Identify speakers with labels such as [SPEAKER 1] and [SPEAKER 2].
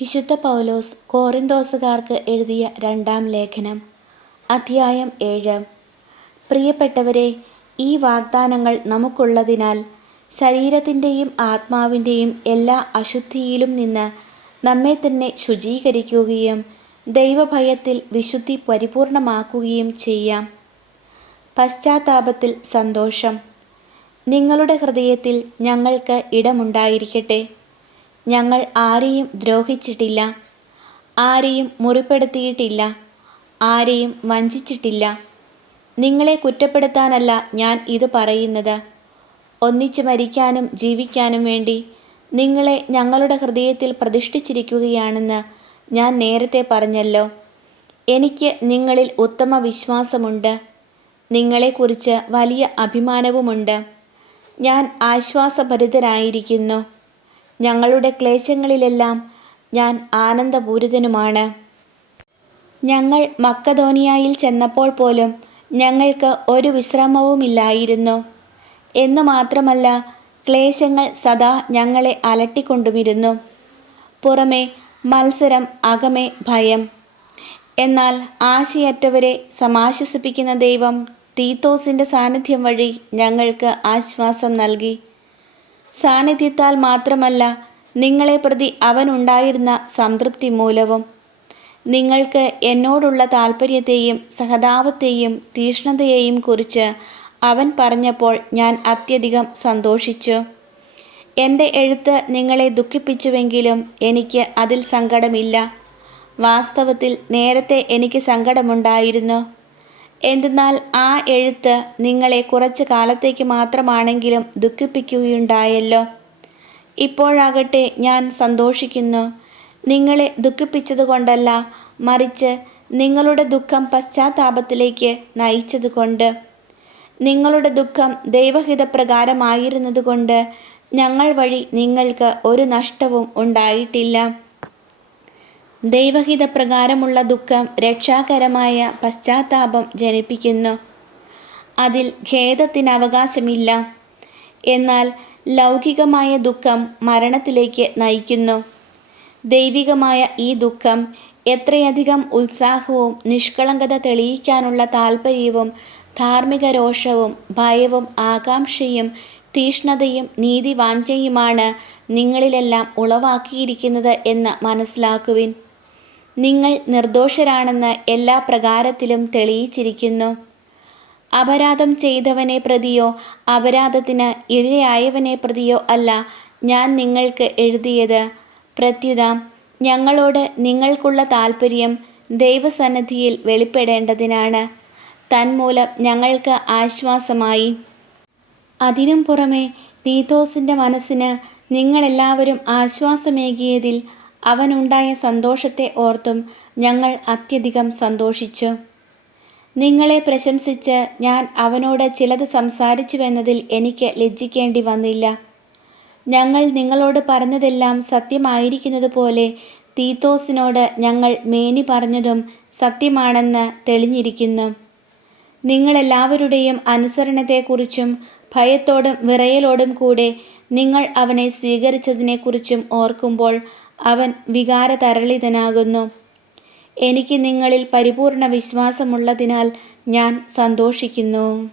[SPEAKER 1] വിശുദ്ധ പൗലോസ് കോറിന്തോസുകാർക്ക് എഴുതിയ രണ്ടാം ലേഖനം അധ്യായം ഏഴ്. പ്രിയപ്പെട്ടവരെ ഈ വാഗ്ദാനങ്ങൾ നമുക്കുള്ളതിനാൽ ശരീരത്തിന്റെയും ആത്മാവിന്റെയും എല്ലാ അശുദ്ധിയിലും നിന്ന് നമ്മെ തന്നെ ശുചീകരിക്കുകയും ദൈവഭയത്തിൽ വിശുദ്ധി പരിപൂർണമാക്കുകയും ചെയ്യാം. പശ്ചാത്താപത്തിൽ സന്തോഷം. നിങ്ങളുടെ ഹൃദയത്തിൽ ഞങ്ങൾക്ക് ഇടമുണ്ടായിരിക്കട്ടെ. ഞങ്ങൾ ആരെയും ദ്രോഹിച്ചിട്ടില്ല ആരെയും മുറിപ്പെടുത്തിയിട്ടില്ല ആരെയും വഞ്ചിച്ചിട്ടില്ല. നിങ്ങളെ കുറ്റപ്പെടുത്താനല്ല ഞാൻ ഇത് പറയുന്നത്. ഒന്നിച്ച് മരിക്കാനും ജീവിക്കാനും വേണ്ടി നിങ്ങളെ ഞങ്ങളുടെ ഹൃദയത്തിൽ പ്രതിഷ്ഠിച്ചിരിക്കുകയാണെന്ന് ഞാൻ നേരത്തെ പറഞ്ഞല്ലോ. എനിക്ക് നിങ്ങളിൽ ഉത്തമ വിശ്വാസമുണ്ട്. നിങ്ങളെക്കുറിച്ച് വലിയ അഭിമാനവുമുണ്ട്. ഞാൻ ആശ്വാസഭരിതരായിരിക്കുന്നു ഞങ്ങളുടെ ക്ലേശങ്ങളിലെല്ലാം ഞാൻ ആനന്ദപൂരിതനുമാണ്. ഞങ്ങൾ മക്കധോനിയായിൽ ചെന്നപ്പോൾ പോലും ഞങ്ങൾക്ക് ഒരു വിശ്രമവുമില്ലായിരുന്നു. എന്നു മാത്രമല്ല ക്ലേശങ്ങൾ സദാ ഞങ്ങളെ അലട്ടിക്കൊണ്ടുമിരുന്നു. പുറമെ മത്സരം അകമേ ഭയം. എന്നാൽ ആശയറ്റവരെ സമാശ്വസിപ്പിക്കുന്ന ദൈവം തീത്തോസിന്റെ സാന്നിധ്യം വഴി ഞങ്ങൾക്ക് ആശ്വാസം നൽകി. സാന്നിധ്യത്താൽ മാത്രമല്ല നിങ്ങളെ പ്രതി അവനുണ്ടായിരുന്ന സംതൃപ്തി മൂലവും. നിങ്ങൾക്ക് എന്നോടുള്ള താൽപ്പര്യത്തെയും സഹതാപത്തെയും തീഷ്ണതയെയും കുറിച്ച് അവൻ പറഞ്ഞപ്പോൾ ഞാൻ അത്യധികം സന്തോഷിച്ചു. എന്റെ എഴുത്ത് നിങ്ങളെ ദുഃഖിപ്പിച്ചുവെങ്കിലും എനിക്ക് അതിൽ സങ്കടമില്ല. വാസ്തവത്തിൽ നേരത്തെ എനിക്ക് സങ്കടമുണ്ടായിരുന്നു. എന്തെന്നാൽ ആ എഴുത്ത് നിങ്ങളെ കുറച്ച് കാലത്തേക്ക് മാത്രമാണെങ്കിലും ദുഃഖിപ്പിക്കുകയുണ്ടായല്ലോ. ഇപ്പോഴാകട്ടെ ഞാൻ സന്തോഷിക്കുന്നു. നിങ്ങളെ ദുഃഖിപ്പിച്ചതുകൊണ്ടല്ല മറിച്ച് നിങ്ങളുടെ ദുഃഖം പശ്ചാത്താപത്തിലേക്ക് നയിച്ചതുകൊണ്ട്. നിങ്ങളുടെ ദുഃഖം ദൈവഹിതപ്രകാരമായിരുന്നതുകൊണ്ട് ഞങ്ങൾ വഴി നിങ്ങൾക്ക് ഒരു നഷ്ടവും ഉണ്ടായിട്ടില്ല. ദൈവഹിതപ്രകാരമുള്ള ദുഃഖം രക്ഷാകരമായ പശ്ചാത്താപം ജനിപ്പിക്കുന്നു. അതിൽ ഖേദത്തിന് അവകാശമില്ല എന്നാൽ ലൗകികമായ ദുഃഖം മരണത്തിലേക്ക് നയിക്കുന്നു. ദൈവികമായ ഈ ദുഃഖം എത്രയധികം ഉത്സാഹവും നിഷ്കളങ്കത തെളിയിക്കാനുള്ള താൽപ്പര്യവും ധാർമ്മിക രോഷവും ഭയവും ആകാംക്ഷയും തീഷ്ണതയും നീതിവാഞ്ചയുമാണ് നിങ്ങളിലെല്ലാം ഉളവാക്കിയിരിക്കുന്നത് എന്ന് മനസ്സിലാക്കുവിൻ. നിങ്ങൾ നിർദോഷരാണെന്ന് എല്ലാ പ്രകാരത്തിലും തെളിയിച്ചിരിക്കുന്നു. അപരാധം ചെയ്തവനെ പ്രതിയോ അപരാധത്തിന് ഇരയായവനെ പ്രതിയോ അല്ല ഞാൻ നിങ്ങൾക്ക് എഴുതിയത്. പ്രത്യുത ഞങ്ങളോട് നിങ്ങൾക്കുള്ള താൽപ്പര്യം ദൈവസന്നിധിയിൽ വെളിപ്പെടേണ്ടതിനാണ്. തന്മൂലം ഞങ്ങൾക്ക് ആശ്വാസമായി. അതിനും പുറമെ തീത്തോസിന്റെ മനസ്സിന് നിങ്ങളെല്ലാവരും ആശ്വാസമേകിയതിൽ അവനുണ്ടായ സന്തോഷത്തെ ഓർത്തും ഞങ്ങൾ അത്യധികം സന്തോഷിച്ചു. നിങ്ങളെ പ്രശംസിച്ച് ഞാൻ അവനോട് ചിലത് സംസാരിച്ചുവെന്നതിൽ എനിക്ക് ലജ്ജിക്കേണ്ടി വന്നില്ല. ഞങ്ങൾ നിങ്ങളോട് പറഞ്ഞതെല്ലാം സത്യമായിരിക്കുന്നത് പോലെ തീത്തോസിനോട് ഞങ്ങൾ മേനി പറഞ്ഞതും സത്യമാണെന്ന് തെളിഞ്ഞിരിക്കുന്നു. നിങ്ങളെല്ലാവരുടെയും അനുസരണത്തെക്കുറിച്ചും ഭയത്തോടും വിറയലോടും കൂടെ നിങ്ങൾ അവനെ സ്വീകരിച്ചതിനെക്കുറിച്ചും ഓർക്കുമ്പോൾ അവൻ വികാരതരളിതനാകുന്നു. എനിക്ക് നിങ്ങളിൽ പരിപൂർണ വിശ്വാസമുള്ളതിനാൽ ഞാൻ സന്തോഷിക്കുന്നു.